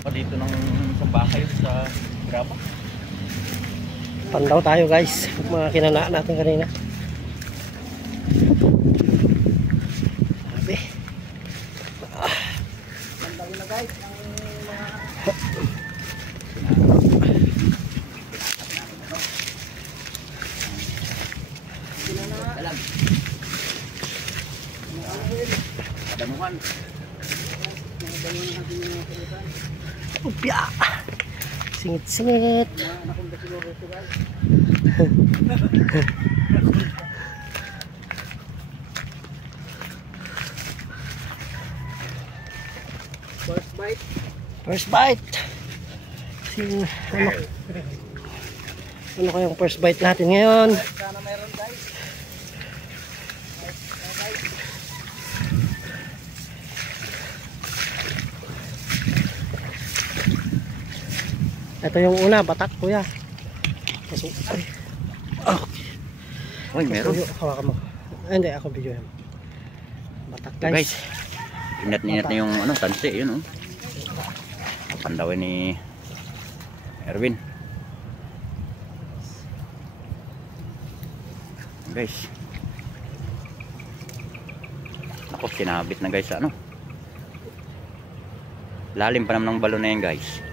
pa dito ng isang bahay sa graba. Pandaw tayo guys, mga kinanaan natin kanina. Sabi. Pandaw na guys ang mga Alam. Damuhan. upya. Singit-singit. First bite. First bite. Ano kayong first bite natin ngayon? Sana meron guys. Ito yung una, batak kuya. Ay. Oh. Uy, meron. Hawakan mo. Ay, hindi, ako video yan. Batak guys. Inat-inat na yung ano, tansi, yun oh. Pandawin ni Erwin. Guys. Ako, sinabit na guys sa ano. Lalim pa naman ng balon na yan guys.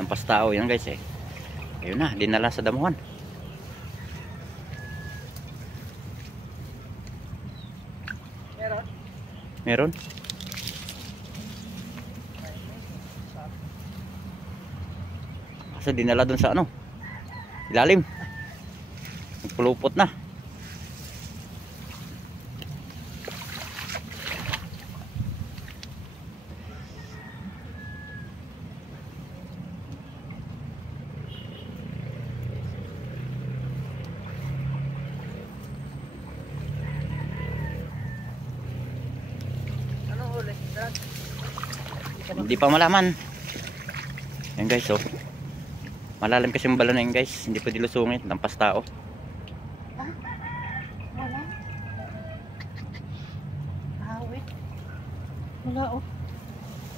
Lampas tao yan guys eh. Ayun na, dinala sa damuhan. Meron? Kasi dinala dun sa ano, ilalim. Nagpulupot na. Hindi pa malaman. Yan guys oh. Malalim kasi yung balon na yun guys. Hindi pwede lusungin. Lampas tao. Wala. Awit. Wala oh.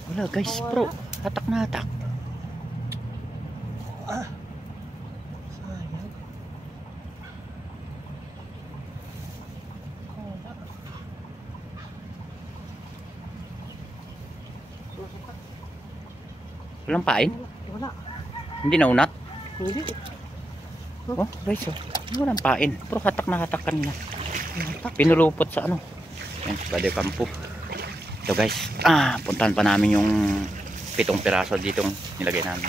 Wala guys bro. Hatak na hatak. Ah. Sayang. Walang pain? Wala. Hindi naunat? Hindi. Oh guys oh. Walang pain. Pero hatak na hatak kanina. Pinulupot sa ano. Yan, bade kampo. Ito guys. Puntahan pa namin yung 7 piraso ditong nilagay namin.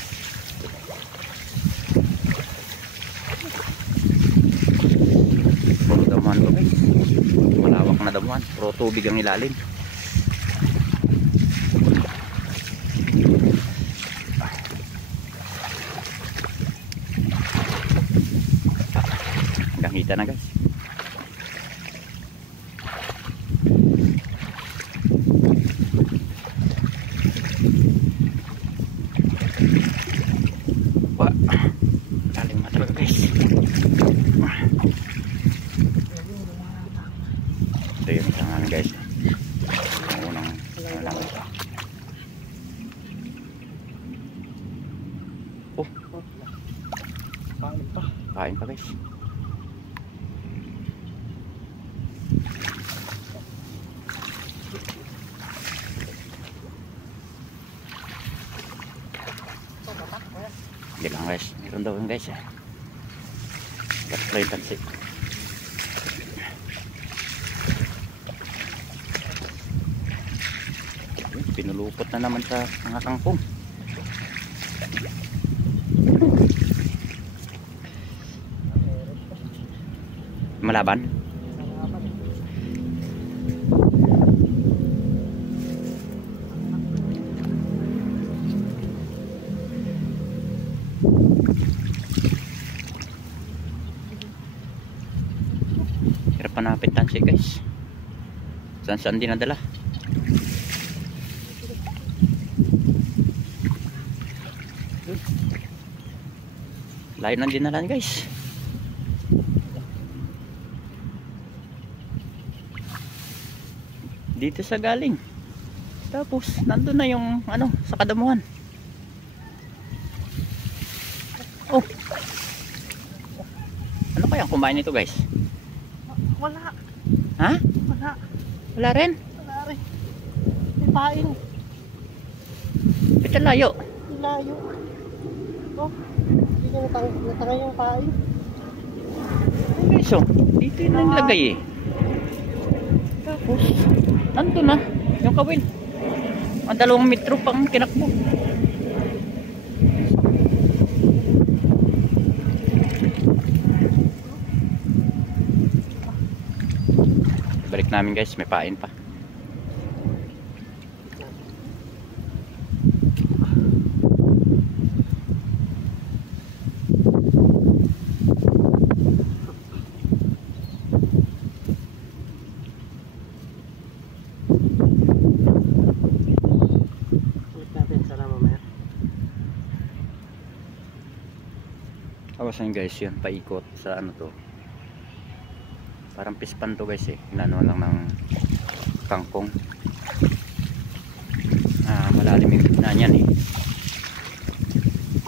Puro damuhan to guys. Malawak na damuhan. Puro tubig ang ilalim. Hanggang hita na guys. Lalim na talaga guys. Ito yung isang namin guys. Ang unang lang. Oh, kain pa guys. Hindi lang guys, meron daw yung guys eh. Gatry tansi. Pinulupot na naman sa mga kangkong. Malaban? Hirap hanapin tansi guys. Saan din nadala. Layo ng dinalan guys. Dito sa galing. Tapos nandun na yung ano sa kadamuhan. Oh. Ano kaya kumain nito guys? Wala. Ha? Wala. Wala rin? Wala rin. May pain. Ito layo. Layo. Oh, hindi niya natangay yung pain. Ay guys oh, dito yun ang lagay eh. Tapos nandun na yung kawil. Ang 2 metro pang kinakbo. Balik namin guys, may pain pa. Tapos yun guys, yun paikot sa ano to. Parang pispan to guys eh. Inano lang ng kangkong. Malalim yung gitna niyan eh.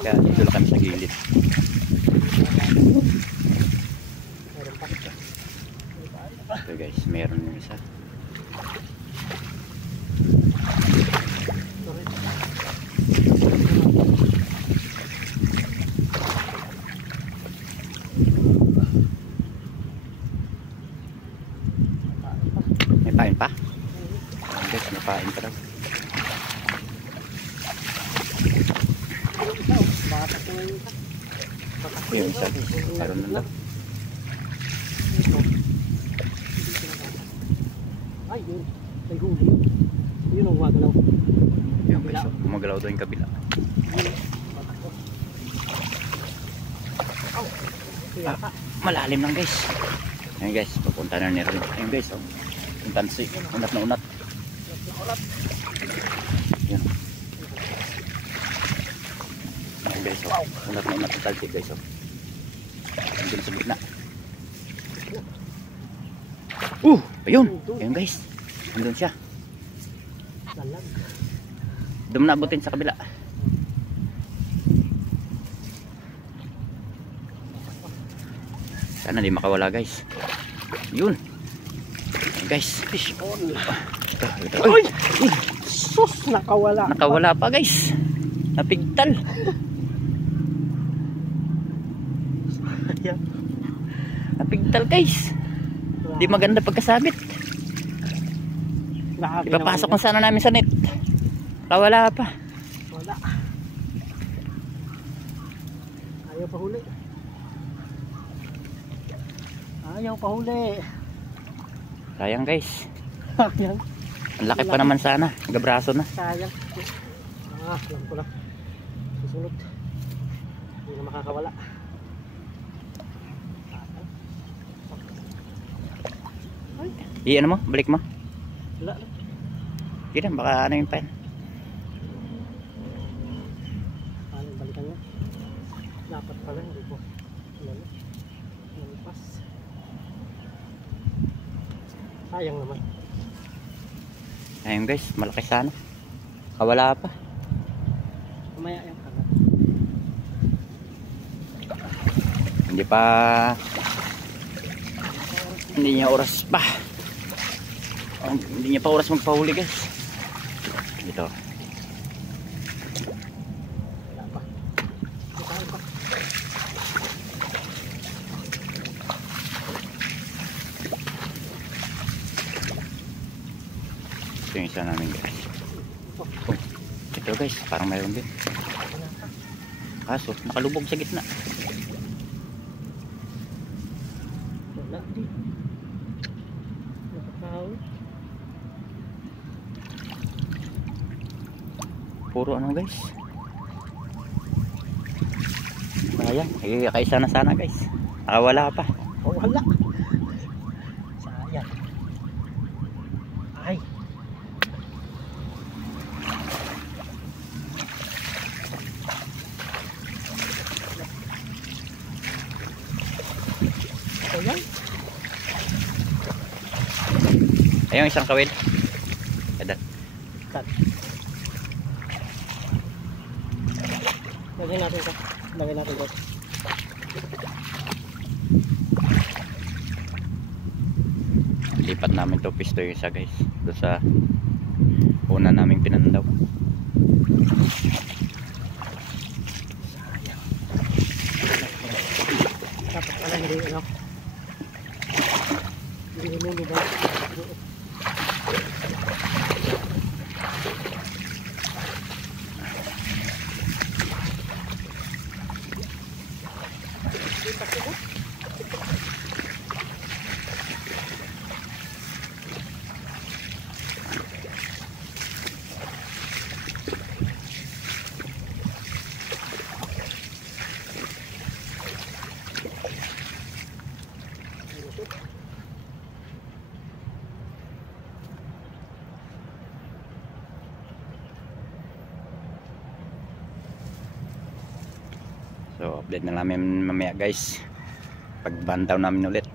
Kaya dito lang kami sa gilid. Ito guys, meron yung isa. May pain pa? Guys, may pain pa daw. Yung isa, meron na daw. Ay, yun. May huli. Yun ang gumagalaw. Yung guys, gumagalaw daw yung kabila. Malalim lang guys. Ayun guys, pupunta na niya rin. Ayun guys, oh. Yung tansi, unat na unat. Yun. Ayun guys, oh. Unat na unat yung tansi guys, oh. Ayun sa gitna. Ayun. Ayun guys. Andun siya. Doon na abutin sa kabila. Sana di makawala guys. Yun. Ayun guys. Fish on. Ito. Uy! Sus! Nakawala. Nakawala pa guys. Napigtal. Napigtal guys. Di maganda pagkasabit. Ipapasok na sana namin sa net. Nakawala pa. Wala. Ayaw pa huli. Ayaw pa huli. Sayang guys. Sayang. Ang laki pa naman sana. Gabraso na. Sayang. Alam ko lang. Susunod. Hindi na makakawala. Ano mo? Balik mo? Wala. Hindi na. Baka ano yung pen. Paano balikan niya? Dapat pala. Hindi ko. Nalipas. Sayang naman. Ayun guys. Malaki sana. Kawala pa. Mamaya yung kagat. Hindi niya oras pa. Hindi niya pa oras magpahuli guys. Dito. Wala pa. Wala pa. Ito yung isa namin guys. Ito guys, parang mayroon din. Kaso, nakalubog sa gitna. Wala din. Nakakaw. Puro ano guys. Sayang, kaisa na sana guys. Wala pa. Oh, wala. Sayang. Ay. Sayang. Ayun isang kawil. Kada. Baliktad. Lagyan natin ito. Lagyan natin ito. Lipat namin to pisto yung isa guys. Doon sa una naming pinandaw. Dapat pala hindi ano. Hindi lumulubang. So update na namin mamaya guys. Pagbantaw namin ulit.